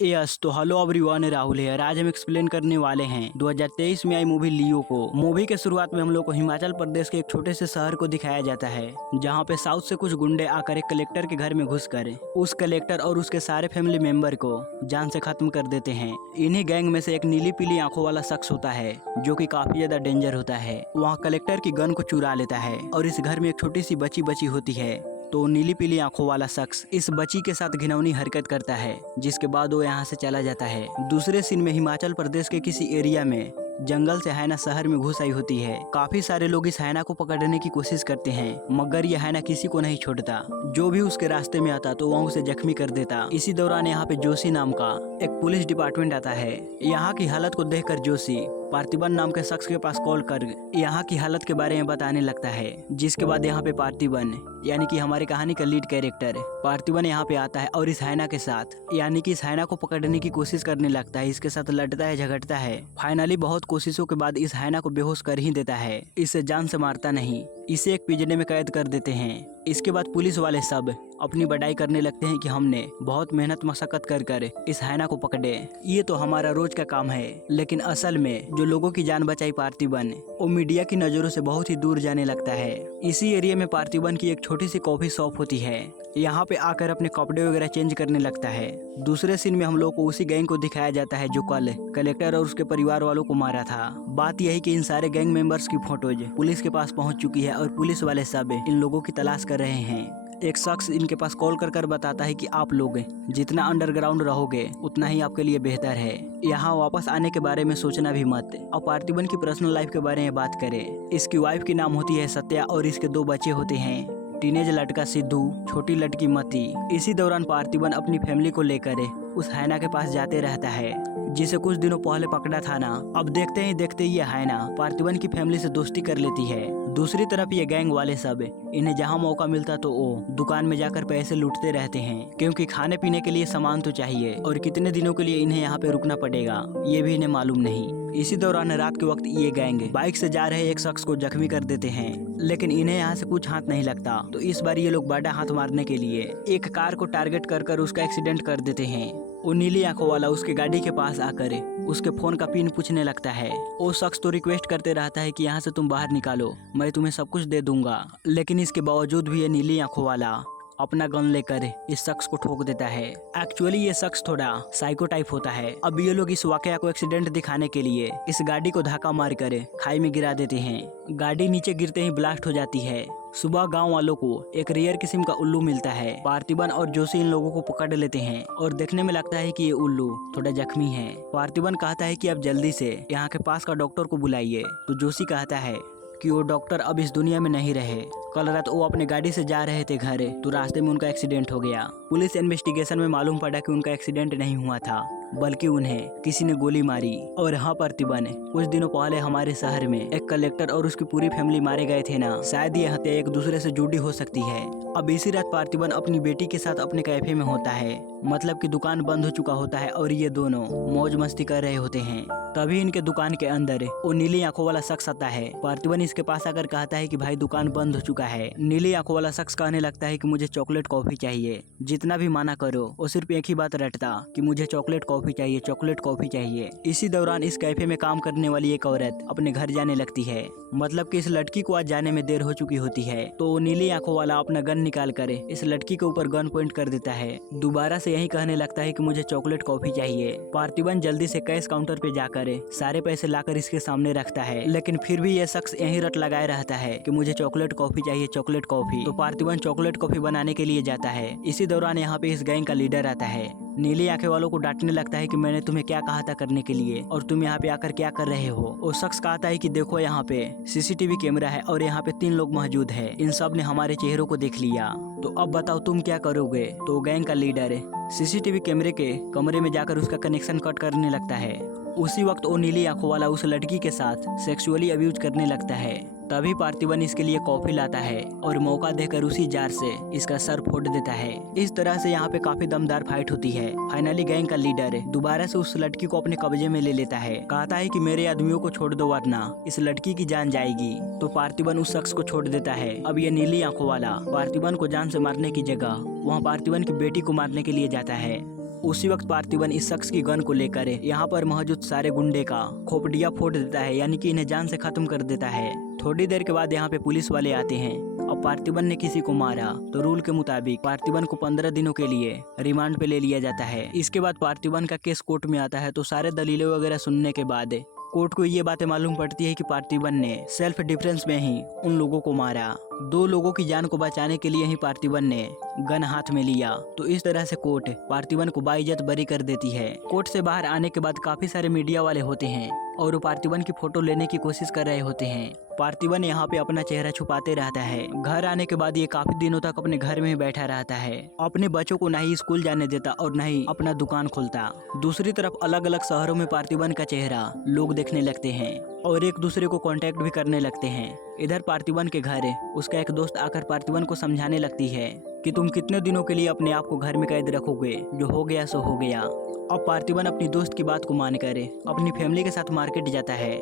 Yes तो hello everyone, Rahul है। आज हम एक्सप्लेन करने वाले हैं 2023 में आई मूवी लियो को। मूवी के शुरुआत में हम लोग को हिमाचल प्रदेश के एक छोटे से शहर को दिखाया जाता है, जहां पे साउथ से कुछ गुंडे आकर एक कलेक्टर के घर में घुसकर उस कलेक्टर और उसके सारे फैमिली मेंबर को जान से खत्म कर देते हैं। इन्हीं गैंग में से एक नीली पीली आंखों वाला शख्स होता है, जो कि काफी ज्यादा डेंजर होता है। वहाँ कलेक्टर की गन को चुरा लेता है और इस घर में एक छोटी सी बची होती है। तो नीली पीली आंखों वाला शख्स इस बच्ची के साथ घिनौनी हरकत करता है, जिसके बाद वो यहाँ से चला जाता है। दूसरे सीन में हिमाचल प्रदेश के किसी एरिया में जंगल से हैना शहर में घुस आई होती है। काफी सारे लोग इस हैना को पकड़ने की कोशिश करते हैं, मगर यह हैना किसी को नहीं छोड़ता। जो भी उसके रास्ते में आता तो वह उसे जख्मी कर देता। इसी दौरान यहाँ पे जोशी नाम का एक पुलिस डिपार्टमेंट आता है। यहाँ की हालत को देखकर जोशी पार्थिबन नाम के शख्स के पास कॉल कर यहाँ की हालत के बारे में बताने लगता है, जिसके बाद यहाँ पे पार्थिबन यानी कि हमारी कहानी का लीड कैरेक्टर पार्थिबन यहाँ पे आता है और इस हैना के साथ यानी कि इस हैना को पकड़ने की कोशिश करने लगता है। इसके साथ लड़ता है, झगड़ता है। फाइनली बहुत कोशिशों के बाद इस हैना को बेहोश कर ही देता है। इसे जान से मारता नहीं, इसे एक पिंजरे में कैद कर देते हैं। इसके बाद पुलिस वाले सब अपनी बड़ाई करने लगते हैं कि हमने बहुत मेहनत मशक्कत कर इस हैना को पकड़े, ये तो हमारा रोज का काम है। लेकिन असल में जो लोगों की जान बचाई पार्थिबन, वो मीडिया की नजरों से बहुत ही दूर जाने लगता है। इसी एरिया में पार्थिबन की एक छोटी सी कॉफी शॉप होती है। यहाँ पे आकर अपने कपड़े वगैरह चेंज करने लगता है। दूसरे सीन में हम लोग को उसी गैंग को दिखाया जाता है जो कल कलेक्टर और उसके परिवार वालों को मारा था। बात यही कि इन सारे गैंग मेंबर्स की फोटोज पुलिस के पास पहुंच चुकी है और पुलिस वाले सब इन लोगों की तलाश कर रहे हैं। एक शख्स इनके पास कॉल कर बताता है कि आप लोग जितना अंडरग्राउंड रहोगे उतना ही आपके लिए बेहतर है। यहाँ वापस आने के बारे में सोचना भी मत। अब पार्थिबन की पर्सनल लाइफ के बारे में बात करें। इसकी वाइफ की नाम होती है सत्या और इसके 2 बच्चे होते हैं, टीनेज लड़का सिद्धू, छोटी लड़की मती। इसी दौरान पार्थिबन अपनी फैमिली को लेकर उस हैना के पास जाते रहता है, जिसे कुछ दिनों पहले पकड़ा था ना। अब देखते ही देखते ये हैना पार्थिबन की फैमिली से दोस्ती कर लेती है। दूसरी तरफ ये गैंग वाले सब इन्हें जहां मौका मिलता तो वो दुकान में जाकर पैसे लूटते रहते हैं, क्योंकि खाने पीने के लिए सामान तो चाहिए और कितने दिनों के लिए इन्हें यहाँ पे रुकना पड़ेगा ये भी इन्हें मालूम नहीं। इसी दौरान रात के वक्त ये गैंग बाइक से जा रहे एक शख्स को जख्मी कर देते हैं, लेकिन इन्हें यहाँ से कुछ हाथ नहीं लगता। तो इस बार ये लोग बड़ा हाथ मारने के लिए एक कार को टारगेट कर उसका एक्सीडेंट कर देते हैं। वो नीली आंखों वाला उसके गाड़ी के पास आकर उसके फोन का पिन पूछने लगता है। वो शख्स तो रिक्वेस्ट करते रहता है कि यहाँ से तुम बाहर निकालो, मैं तुम्हें सब कुछ दे दूंगा। लेकिन इसके बावजूद भी ये नीली आंखों वाला अपना गन लेकर इस शख्स को ठोक देता है। एक्चुअली ये शख्स थोड़ा साइको टाइप होता है। अब ये लोग इस वाकया को एक्सीडेंट दिखाने के लिए इस गाड़ी को धक्का मारकर खाई में गिरा देते हैं। गाड़ी नीचे गिरते ही ब्लास्ट हो जाती है। सुबह गांव वालों को एक रेयर किस्म का उल्लू मिलता है। पार्थिबन और जोशी इन लोगों को पकड़ लेते हैं और देखने में लगता है कि ये उल्लू थोड़ा जख्मी है। पार्थिबन कहता है कि अब जल्दी से यहाँ के पास का डॉक्टर को बुलाइए। तो जोशी कहता है कि वो डॉक्टर अब इस दुनिया में नहीं रहे। कल रात वो अपने गाड़ी से जा रहे थे घर, तो रास्ते में उनका एक्सीडेंट हो गया। पुलिस इन्वेस्टिगेशन में मालूम पड़ा कि उनका एक्सीडेंट नहीं हुआ था, बल्कि उन्हें किसी ने गोली मारी। और हाँ पार्थिबन, कुछ दिनों पहले हमारे शहर में एक कलेक्टर और उसकी पूरी फैमिली मारे गए थे ना, शायद ये हत्या एक दूसरे से जुड़ी हो सकती है। अब इसी रात पार्थिबन अपनी बेटी के साथ अपने कैफे में होता है, मतलब कि दुकान बंद हो चुका होता है और ये दोनों मौज मस्ती कर रहे होते हैं। तभी इनके दुकान के अंदर वो नीली आंखों वाला शख्स आता है। पार्थिबन इसके पास आकर कहता है कि भाई दुकान बंद हो चुका है। नीली आंखों वाला शख्स कहने लगता है कि मुझे चॉकलेट कॉफी चाहिए। जितना भी माना करो वो सिर्फ एक ही बात रटता कि मुझे चॉकलेट कॉफी चाहिए, चॉकलेट कॉफी चाहिए। इसी दौरान इस कैफे में काम करने वाली एक औरत अपने घर जाने लगती है, मतलब कि इस लड़की को आज जाने में देर हो चुकी होती है। तो वो नीली आंखों वाला अपना गन निकाल कर इस लड़की के ऊपर गन पॉइंट कर देता है। दोबारा से यही कहने लगता है कि मुझे चॉकलेट कॉफी चाहिए। पार्थिबन जल्दी से कैश काउंटर पे जाकर सारे पैसे लाकर इसके सामने रखता है, लेकिन फिर भी यह शख्स यही रट लगाए रहता है कि मुझे चॉकलेट कॉफी चाहिए, चॉकलेट कॉफी। तो पार्थिबन चॉकलेट कॉफी बनाने के लिए जाता है। इसी दौरान यहाँ पे इस गैंग का लीडर आता है। नीली आंखें वालों को डांटने लगता है कि मैंने तुम्हें क्या कहा था करने के लिए और तुम यहाँ पे आकर क्या कर रहे हो। वो शख्स कहता है कि देखो यहाँ पे सीसीटीवी कैमरा है और यहाँ पे 3 लोग मौजूद है, इन सब ने हमारे चेहरों को देख लिया, तो अब बताओ तुम क्या करोगे। तो गैंग का लीडर सीसीटीवी कैमरे के कमरे में जाकर उसका कनेक्शन कट करने लगता है। उसी वक्त वो नीली आंखों वाला उस लड़की के साथ सेक्सुअली अब्यूज करने लगता है। तभी पार्थिबन इसके लिए कॉफी लाता है और मौका देकर उसी जार से इसका सर फोड़ देता है। इस तरह से यहाँ पे काफी दमदार फाइट होती है। फाइनली गैंग का लीडर दोबारा से उस लड़की को अपने कब्जे में ले लेता है। कहता है कि मेरे आदमियों को छोड़ दो वरना इस लड़की की जान जाएगी। तो पार्थिबन उस शख्स को छोड़ देता है। अब ये नीली आंखों वाला पार्थिबन को जान से मारने की जगह वहाँ पार्थिबन की बेटी को मारने के लिए जाता है। उसी वक्त पार्थिबन इस शख्स की गन को लेकर यहाँ पर मौजूद सारे गुंडे का खोपड़िया फोड़ देता है, यानी कि इन्हें जान से खत्म कर देता है। थोड़ी देर के बाद यहाँ पे पुलिस वाले आते हैं और पार्थिबन ने किसी को मारा तो रूल के मुताबिक पार्थिबन को 15 दिनों के लिए रिमांड पे ले लिया जाता है। इसके बाद पार्थिबन का केस कोर्ट में आता है तो सारे दलीलें वगैरह सुनने के बाद कोर्ट को ये बातें मालूम पड़ती है कि पार्थिबन ने सेल्फ डिफेंस में ही उन लोगों को मारा। 2 लोगों की जान को बचाने के लिए ही पार्थिबन ने गन हाथ में लिया। तो इस तरह से कोर्ट पार्थिबन को बाइज्जत बरी कर देती है। कोर्ट से बाहर आने के बाद काफी सारे मीडिया वाले होते हैं और वो पार्थिबन की फोटो लेने की कोशिश कर रहे होते हैं। पार्थिबन यहाँ पे अपना चेहरा छुपाते रहता है। घर आने के बाद ये काफी दिनों तक अपने घर में ही बैठा रहता है। अपने बच्चों को ना ही स्कूल जाने देता और ना ही अपना दुकान खोलता। दूसरी तरफ अलग अलग शहरों में पार्थिबन का चेहरा लोग देखने लगते हैं और एक दूसरे को कांटेक्ट भी करने लगते हैं। इधर पार्थिबन के घर उसका एक दोस्त आकर पार्थिबन को समझाने लगती है कि तुम कितने दिनों के लिए अपने आप को घर में कैद रखोगे, जो हो गया सो हो गया। अब पार्थिबन अपनी दोस्त की बात को मानकर अपनी फैमिली के साथ मार्केट जाता है।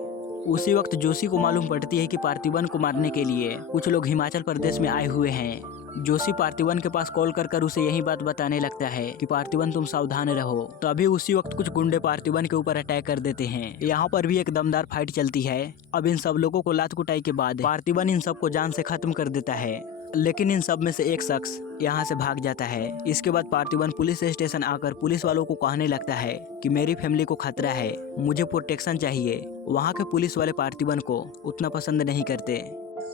उसी वक्त जोशी को मालूम पड़ती है कि पार्थिबन को मारने के लिए कुछ लोग हिमाचल प्रदेश में आए हुए हैं। जोशी पार्थिबन के पास कॉल कर उसे यही बात बताने लगता है कि पार्थिबन तुम सावधान रहो। तभी उसी वक्त कुछ गुंडे पार्थिबन के ऊपर अटैक कर देते हैं। यहाँ पर भी एक दमदार फाइट चलती है। अब इन सब लोगों को लात कुटाई के बाद पार्थिबन इन सबको जान से खत्म कर देता है, लेकिन इन सब में से एक शख्स यहाँ से भाग जाता है। इसके बाद पार्थिबन पुलिस स्टेशन आकर पुलिस वालों को कहने लगता है कि मेरी फैमिली को खतरा है, मुझे प्रोटेक्शन चाहिए। वहाँ के पुलिस वाले पार्थिबन को उतना पसंद नहीं करते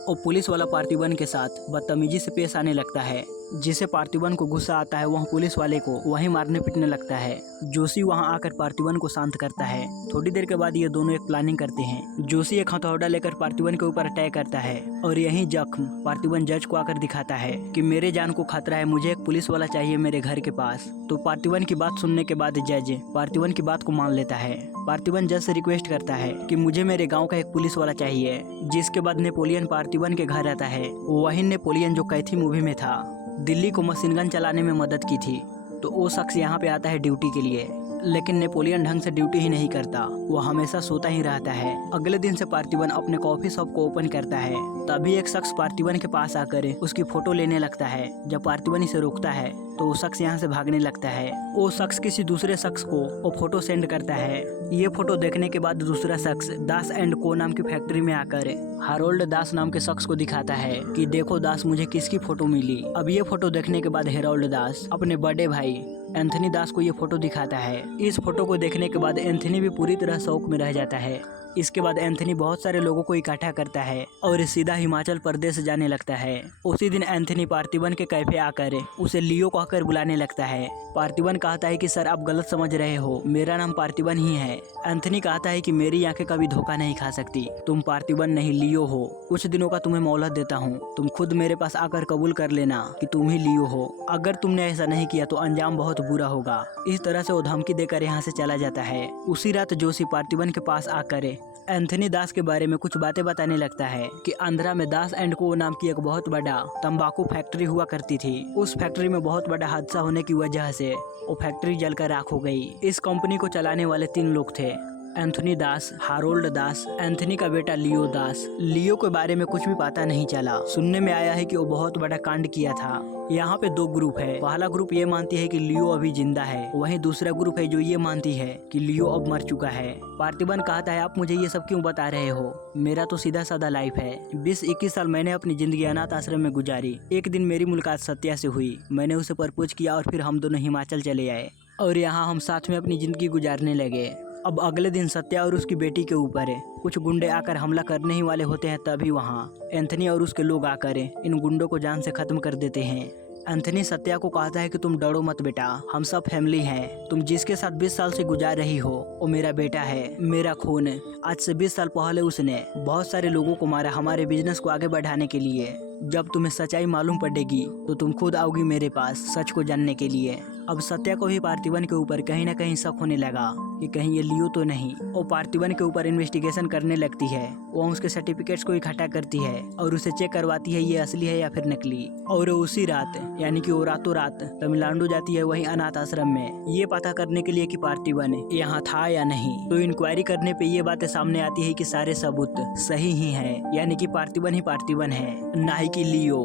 और पुलिस वाला पार्थिबन के साथ बदतमीजी से पेश आने लगता है, जिसे पार्थिबन को गुस्सा आता है। वह पुलिस वाले को वहीं मारने पीटने लगता है। जोशी वहां आकर पार्थिबन को शांत करता है। थोड़ी देर के बाद ये दोनों एक प्लानिंग करते हैं। जोशी एक हथौड़ा लेकर पार्थिबन के ऊपर अटैक करता है और यही जख्म पार्थिबन जज को आकर दिखाता है कि मेरे जान को खतरा है, मुझे एक पुलिस वाला चाहिए मेरे घर के पास। तो पार्थिबन की बात सुनने के बाद जज पार्थिबन की बात को मान लेता है। पार्थिबन जज से रिक्वेस्ट करता है कि मुझे मेरे गाँव का एक पुलिस वाला चाहिए। जिसके बाद नेपोलियन पार्थिबन के घर आता है। वही नेपोलियन जो कैथी मूवी में था, दिल्ली को मशीन गन चलाने में मदद की थी। तो वो शख्स यहाँ पे आता है ड्यूटी के लिए, लेकिन नेपोलियन ढंग से ड्यूटी ही नहीं करता, वो हमेशा सोता ही रहता है। अगले दिन से पार्थिबन अपने कॉफी शॉप को ओपन करता है। तभी एक शख्स पार्थिबन के पास आकर उसकी फोटो लेने लगता है। जब पार्थिबन इसे रोकता है तो वो शख्स यहाँ से भागने लगता है। वो शख्स किसी दूसरे शख्स को वो फोटो सेंड करता है। ये फोटो देखने के बाद दूसरा शख्स दास एंड को नाम की फैक्ट्री में आकर हेरोल्ड दास नाम के शख्स को दिखाता है कि देखो दास, मुझे किसकी फोटो मिली। अब ये फोटो देखने के बाद हेरोल्ड दास अपने बड़े भाई एंथनी दास को ये फोटो दिखाता है। इस फोटो को देखने के बाद एंथनी भी पूरी तरह शौक में रह जाता है। इसके बाद एंथनी बहुत सारे लोगों को इकट्ठा करता है और सीधा हिमाचल प्रदेश जाने लगता है। उसी दिन एंथनी पार्थिबन के कैफे आकर उसे लियो कहकर बुलाने लगता है। पार्थिबन कहता है कि सर आप गलत समझ रहे हो, मेरा नाम पार्थिबन ही है। एंथनी कहता है कि मेरी आंखें कभी धोखा नहीं खा सकती, तुम पार्थिबन नहीं लियो हो। कुछ दिनों का तुम्हें मोहलत देता हूँ, तुम खुद मेरे पास आकर कबूल कर लेना कि तुम ही लियो हो। अगर तुमने ऐसा नहीं किया तो अंजाम बहुत बुरा होगा। इस तरह से वो धमकी देकर यहाँ से चला जाता है। उसी रात जोशी पार्थिबन के पास आकर एंथनी दास के बारे में कुछ बातें बताने लगता है कि आंध्रा में दास एंड को नाम की एक बहुत बड़ा तंबाकू फैक्ट्री हुआ करती थी। उस फैक्ट्री में बहुत बड़ा हादसा होने की वजह से वो फैक्ट्री जलकर राख हो गई। इस कंपनी को चलाने वाले 3 लोग थे, एंथनी दास, हारोल्ड दास, एंथनी का बेटा लियो दास। लियो के बारे में कुछ भी पता नहीं चला। सुनने में आया है कि वो बहुत बड़ा कांड किया था। यहाँ पे 2 ग्रुप है। पहला ग्रुप ये मानती है कि लियो अभी जिंदा है, वहीं दूसरा ग्रुप है जो ये मानती है कि लियो अब मर चुका है। पार्थिबन कहता है आप मुझे ये सब क्यों बता रहे हो, मेरा तो सीधा साधा लाइफ है। 20-21 साल मैंने अपनी जिंदगी अनाथ आश्रम में गुजारी। एक दिन मेरी मुलाकात सत्या से हुई, मैंने उसे प्रपोज किया और फिर हम दोनों हिमाचल चले आए और यहाँ हम साथ में अपनी जिंदगी गुजारने लगे। अब अगले दिन सत्या और उसकी बेटी के ऊपर कुछ गुंडे आकर हमला करने ही वाले होते हैं। तभी वहाँ एंथनी और उसके लोग आकर इन गुंडों को जान से खत्म कर देते हैं। एंथनी सत्या को कहता है कि तुम डरो मत बेटा, हम सब फैमिली हैं। तुम जिसके साथ 20 साल से गुजार रही हो वो मेरा बेटा है, मेरा खून। आज से 20 साल पहले उसने बहुत सारे लोगों को मारा हमारे बिजनेस को आगे बढ़ाने के लिए। जब तुम्हें सच्चाई मालूम पड़ेगी तो तुम खुद आओगी मेरे पास सच को जानने के लिए। अब सत्या को भी पार्थिबन के ऊपर कहीं ना कहीं शक होने लगा कि कहीं ये लियो तो नहीं। वो पार्थिबन के ऊपर इन्वेस्टिगेशन करने लगती है। वो उसके सर्टिफिकेट्स को इकट्ठा करती है और उसे चेक करवाती है ये असली है या फिर नकली। और उसी रात यानी कि वो रातों रात तमिलनाडु जाती है वही अनाथ आश्रम में, ये पता करने के लिए कि पार्थिबन यहाँ था या नहीं। तो इंक्वायरी करने पे ये बातें सामने आती है कि सारे सबूत सही ही हैं, यानी कि पार्थिबन ही पार्थिबन है, ना ही कि लियो।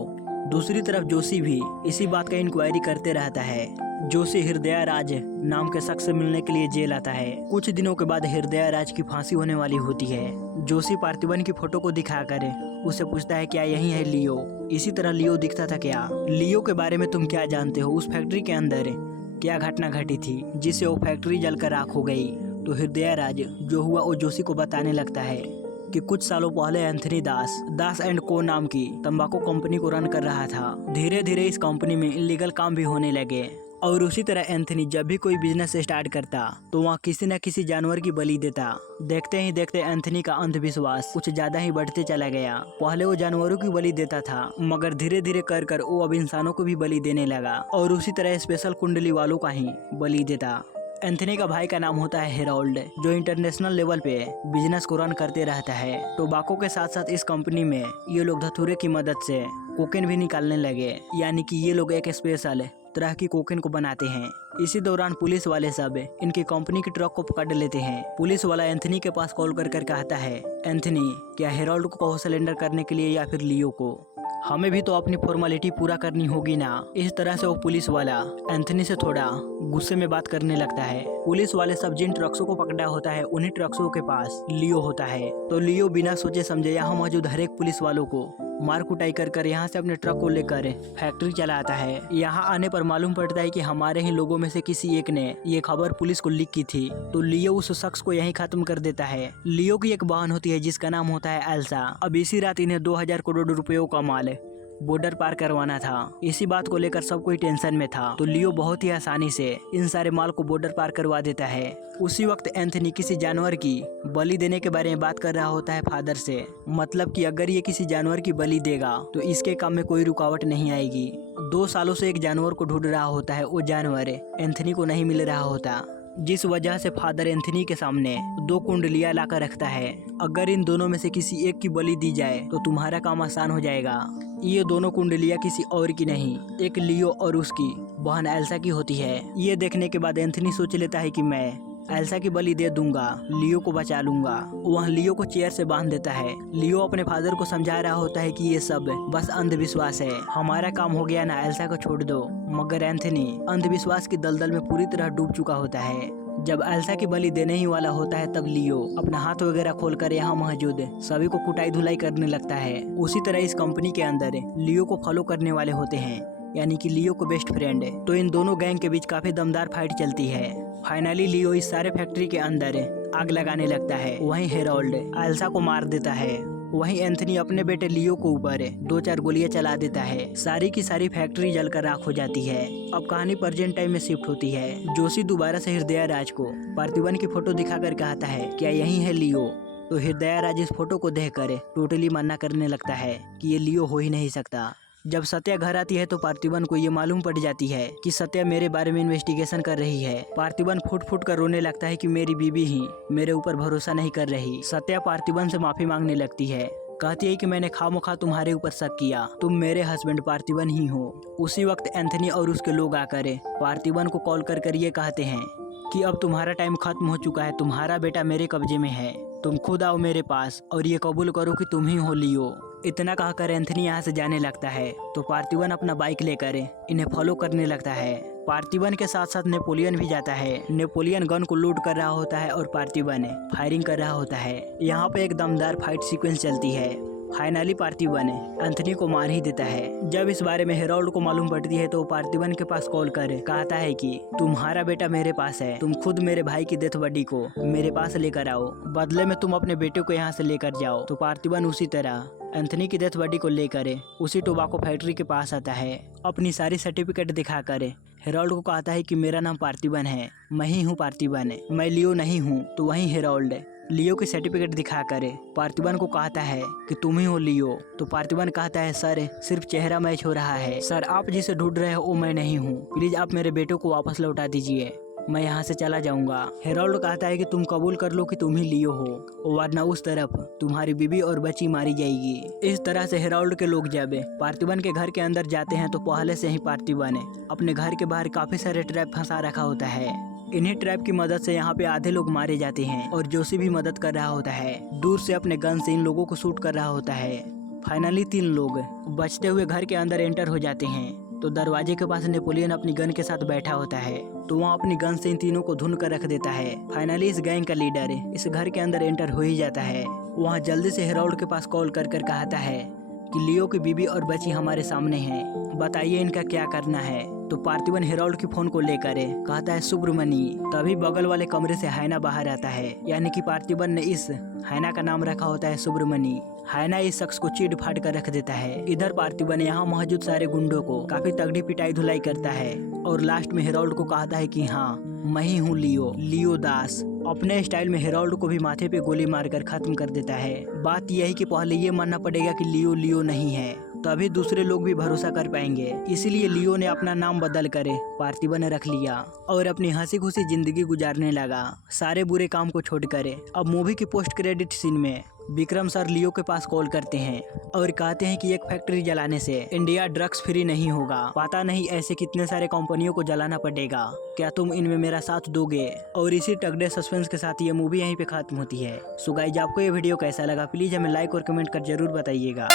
दूसरी तरफ जोशी भी इसी बात का इंक्वायरी करते रहता है। जोशी हृदय राज नाम के शख्स से मिलने के लिए जेल आता है। कुछ दिनों के बाद हृदय राज की फांसी होने वाली होती है। जोशी पार्थिबन की फोटो को दिखाकर उसे पूछता है क्या यही है लियो। इसी तरह लियो दिखता था क्या? लियो के बारे में तुम क्या जानते हो? उस फैक्ट्री के अंदर क्या घटना घटी थी जिससे वो फैक्ट्री जलकर राख हो गई? तो हृदय राज जो हुआ वो जोशी को बताने लगता है कि कुछ सालों पहले एंथनी दास एंड को नाम की तंबाकू कंपनी को रन कर रहा था। धीरे धीरे इस कंपनी में इलीगल काम भी होने लगे और उसी तरह एंथनी जब भी कोई बिजनेस स्टार्ट करता तो वहाँ किसी न किसी जानवर की बलि देता। देखते ही देखते एंथनी का अंधविश्वास कुछ ज्यादा ही बढ़ते चला गया। पहले वो जानवरों की बलि देता था मगर धीरे धीरे कर कर वो अब इंसानों को भी बलि देने लगा और उसी तरह स्पेशल कुंडली वालों का ही बलि देता। एंथनी का भाई का नाम होता है हेरोल्ड जो इंटरनेशनल लेवल पे बिजनेस को रन करते रहता है। टोबाको के साथ साथ इस कंपनी में ये लोग धतूरे की मदद से कोकेन भी निकालने लगे, यानी कि ये लोग एक स्पेशल तरह की कोकेन को बनाते हैं। इसी दौरान पुलिस वाले सब इनकी कंपनी की ट्रक को पकड़ लेते हैं। पुलिस वाला एंथनी के पास कॉल कर कहता है, एंथनी क्या हेरोल्ड को कहो सरेंडर करने के लिए या फिर लियो को? हमें भी तो अपनी फॉर्मेलिटी पूरा करनी होगी ना। इस तरह से वो पुलिस वाला एंथनी से थोड़ा गुस्से में बात करने लगता है। पुलिस वाले सब जिन ट्रक्सों को पकड़ा होता है उन्हीं ट्रक्सों के पास लियो होता है। तो लियो बिना सोचे समझे यहाँ मौजूद हर एक पुलिस वालों को मार कुटाई कर यहाँ से अपने ट्रक को लेकर फैक्ट्री चला आता है। यहाँ आने पर मालूम पड़ता है कि हमारे ही लोगों में से किसी एक ने ये खबर पुलिस को लीक की थी। तो लियो उस शख्स को यहीं खत्म कर देता है। लियो की एक बहन होती है जिसका नाम होता है एल्सा। अब इसी रात इन्हें 2000 करोड़ रुपयों का माल बॉर्डर पार करवाना था। इसी बात को लेकर सब कोई टेंशन में था तो लियो बहुत ही आसानी से इन सारे माल को बॉर्डर पार करवा देता है। उसी वक्त एंथनी किसी जानवर की बलि देने के बारे में बात कर रहा होता है फादर से, मतलब कि अगर ये किसी जानवर की बलि देगा तो इसके काम में कोई रुकावट नहीं आएगी। 2 सालों से एक जानवर को ढूंढ रहा होता है, वो जानवर एंथनी को नहीं मिल रहा होता, जिस वजह से फादर एंथनी के सामने 2 कुंडलियां लाकर रखता है। अगर इन दोनों में से किसी एक की बलि दी जाए तो तुम्हारा काम आसान हो जाएगा। ये दोनों कुंडलियां किसी और की नहीं, एक लियो और उसकी बहन एल्सा की होती है। ये देखने के बाद एंथनी सोच लेता है कि मैं एल्सा की बलि दे दूंगा, लियो को बचा लूंगा। वह लियो को चेयर से बांध देता है। लियो अपने फादर को समझा रहा होता है कि ये सब बस अंधविश्वास है, हमारा काम हो गया ना, एल्सा को छोड़ दो। मगर एंथनी अंधविश्वास की दलदल में पूरी तरह डूब चुका होता है। जब एल्सा की बलि देने ही वाला होता है तब लियो अपना हाथ वगैरह खोलकर यहाँ मौजूद सभी को कुटाई धुलाई करने लगता है। उसी तरह इस कंपनी के अंदर लियो को फॉलो करने वाले होते हैं, यानी कि लियो को बेस्ट फ्रेंड है। तो इन दोनों गैंग के बीच काफी दमदार फाइट चलती है। फाइनली लियो इस सारे फैक्ट्री के अंदर आग लगाने लगता है। वहीं हेरोल्ड एल्सा को मार देता है। वहीं एंथनी अपने बेटे लियो को ऊपर 2-4 गोलियां चला देता है। सारी की सारी फैक्ट्री जलकर राख हो जाती है। अब कहानी प्रेजेंट टाइम में शिफ्ट होती है। जोशी दोबारा से हृदय राज को पार्थिबन की फोटो दिखाकर कहता है क्या यही है लियो? तो हृदय राज इस फोटो को देखकर टोटली मना करने लगता है कि ये लियो हो ही नहीं सकता। जब सत्या घर आती है तो पार्थिबन को ये मालूम पड़ जाती है कि सत्या मेरे बारे में इन्वेस्टिगेशन कर रही है। पार्थिबन फुट फुट कर रोने लगता है कि मेरी बीवी ही मेरे ऊपर भरोसा नहीं कर रही। सत्या पार्थिबन से माफी मांगने लगती है, कहती है कि मैंने खामोखा तुम्हारे ऊपर शक किया, तुम मेरे हस्बैंड पार्थिबन ही हो। उसी वक्त एंथनी और उसके लोग आकर पार्थिबन को कॉल कर ये कहते हैं कि अब तुम्हारा टाइम खत्म हो चुका है, तुम्हारा बेटा मेरे कब्जे में है, तुम खुद आओ मेरे पास और ये कबूल करो कि तुम ही हो लियो। इतना कहकर एंथनी यहाँ से जाने लगता है तो पार्थिबन अपना बाइक लेकर इन्हें फॉलो करने लगता है। पार्थिबन के साथ साथ नेपोलियन भी जाता है। नेपोलियन गन को लूट कर रहा होता है और पार्थिबन फायरिंग कर रहा होता है। यहाँ पे एक दमदार फाइट सीक्वेंस चलती है। फाइनली पार्थिबन एंथनी को मार ही देता है। जब इस बारे में हेरोल्ड को मालूम पड़ती है तो पार्थिबन के पास कॉल कर कहता है कि तुम्हारा बेटा मेरे पास है, तुम खुद मेरे भाई की डेथ बॉडी को मेरे पास लेकर आओ, बदले में तुम अपने बेटे को यहाँ से लेकर जाओ। तो पार्थिबन उसी तरह एंथनी की डेथ बॉडी को लेकर उसी टोबाको फैक्ट्री के पास आता है। अपनी सारी सर्टिफिकेट दिखाकर हेरोल्ड को कहता है कि मेरा नाम पार्थिबन है, मैं ही हूँ पार्थिबन, मैं लियो नहीं हूँ। तो वहीं हेरोल्ड लियो की सर्टिफिकेट दिखाकर पार्थिबन को कहता है कि तुम ही हो लियो। तो पार्थिबन कहता है सर सिर्फ चेहरा मैच हो रहा है, सर आप जिसे ढूंढ रहे हो वो मैं नहीं हूँ, प्लीज आप मेरे बेटे को वापस लौटा दीजिए, मैं यहाँ से चला जाऊंगा। हेरोल्ड कहता है कि तुम कबूल कर लो कि तुम ही लियो हो, वरना उस तरफ तुम्हारी बीवी और बच्ची मारी जाएगी। इस तरह से हेरोल्ड के लोग जब पार्थिबन के घर के अंदर जाते हैं तो पहले से ही पार्थिबन अपने घर के बाहर काफी सारे ट्रैप फंसा रखा होता है। इन्हीं ट्रैप की मदद से यहाँ पे आधे लोग मारे जाते हैं और जोशी भी मदद कर रहा होता है। दूर से अपने गन से इन लोगों को शूट कर रहा होता है। फाइनली 3 लोग बचते हुए घर के अंदर एंटर हो जाते हैं। तो दरवाजे के पास नेपोलियन अपनी गन के साथ बैठा होता है, तो वहाँ अपनी गन से इन तीनों को धुन कर रख देता है। फाइनली इस गैंग का लीडर इस घर के अंदर एंटर हो ही जाता है। वहाँ जल्दी से हेरोल्ड के पास कॉल कर कहता है कि लियो की बीबी और बच्ची हमारे सामने हैं, बताइए इनका क्या करना है। तो पार्थिबन हेरोल्ड की फोन को लेकर कहता है सुब्रमणि। तभी बगल वाले कमरे से हैना बाहर आता है, यानी कि पार्थिबन ने इस हैना का नाम रखा होता है सुब्रमणि। हैना इस शख्स को चीड़ फाड़ कर रख देता है। इधर पार्थिबन यहाँ मौजूद सारे गुंडों को काफी तगड़ी पिटाई धुलाई करता है और लास्ट में हेरोल्ड को कहता है कि हाँ मैं ही हूँ लियो दास। अपने स्टाइल में हेरोल्ड को भी माथे पे गोली मारकर खत्म कर देता है। बात यही कि पहले ये मानना पड़ेगा कि लियो नहीं है, तभी दूसरे लोग भी भरोसा कर पाएंगे। इसीलिए लियो ने अपना नाम बदल कर पार्थिबन रख लिया और अपनी हंसी खुशी जिंदगी गुजारने लगा, सारे बुरे काम को छोड़कर। अब मूवी की पोस्ट क्रेडिट सीन में विक्रम सर लियो के पास कॉल करते हैं और कहते हैं कि एक फैक्ट्री जलाने से इंडिया ड्रग्स फ्री नहीं होगा। पता नहीं ऐसे कितने सारे कंपनियों को जलाना पड़ेगा, क्या तुम इनमें मेरा साथ दोगे? और इसी तगड़े सस्पेंस के साथ ये मूवी यहीं पे खत्म होती है। सो गाइज, आपको ये वीडियो कैसा लगा प्लीज हमें लाइक और कमेंट कर जरूर बताइएगा।